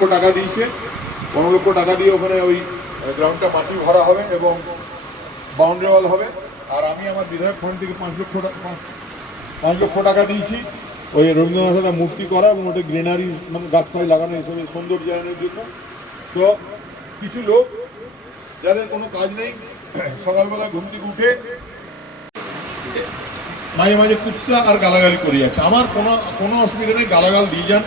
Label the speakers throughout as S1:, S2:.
S1: লক্ষ টাকা দিয়েছে। পনেরো লক্ষ টাকা দিয়ে ওখানে ওই গ্রাউন্ডটা মাটি ভরা হবে এবং বাউন্ডারি ওয়াল হবে। আর আমি আমার বিধায়ক ফান্ড থেকে পাঁচ লক্ষ টাকা, পাঁচ- লক্ষ টাকা দিয়েছি। ওই রবীন্দ্রনাথের মূর্তি করা এবং ওটা গ্রিনারি মানে গাছপালা লাগানো হিসেবে সৌন্দর্যায়নের জন্য। তো কিছু লোক যাদের কোনো কাজ নেই, সকালবেলা ঘুম থেকে উঠে মাঝে মাঝে কুৎসা আর গালাগালি করে যাচ্ছে। আমার কোনো কোনো অসুবিধা নেই, গালাগাল দিয়ে যান।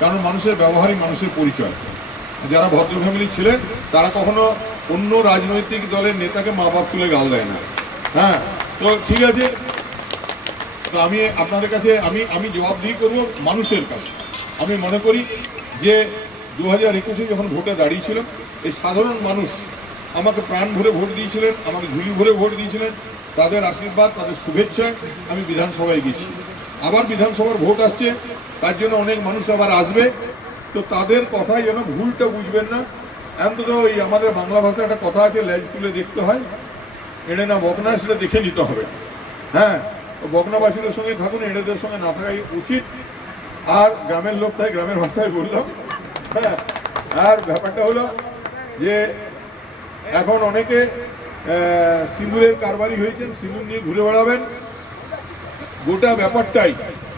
S1: কারণ মানুষের ব্যবহারই মানুষের পরিচয়। যারা ভদ্র ফ্যামিলি ছিলেন তারা কখনো অন্য রাজনৈতিক দলের নেতাকে মা বাপ তুলে গাল দেয় না। হ্যাঁ তো ঠিক আছে। তো আমি আপনাদের কাছে, আমি আমি জবাবদিহি করব মানুষের কাছে। আমি মনে করি যে দু হাজার একুশে যখন ভোটে দাঁড়িয়েছিলাম, এই সাধারণ মানুষ আমাকে প্রাণ ভরে ভোট দিয়েছিলেন, আমাকে ঝুলি ভরে ভোট দিয়েছিলেন। তাদের আশীর্বাদ, তাদের শুভেচ্ছায় আমি বিধানসভায় গেছি। আবার বিধানসভার ভোট আসছে তার জন্য অনেক মানুষ আবার আসবে। তো তাদের কথাই যেন ভুলটা বুঝবেন না। অন্তত ওই আমাদের বাংলা ভাষায় একটা কথা আছে, লেজ তুলে দেখতে হয়। এড়ে না বকনা, সেটা দেখে নিতে হবে। হ্যাঁ বকনাবাসীদের সঙ্গে থাকুন এড়েদের সঙ্গে না থাকাই উচিত। আর গ্রামের লোক তাই গ্রামের ভাষায় বললাম হ্যাঁ আর ব্যাপারটা হলো যে এখন অনেকে সিঁদুরের কারবারি হয়েছেন, সিঁদুর নিয়ে ঘুরে বেড়াবেন। গোটা ব্যাপারটাই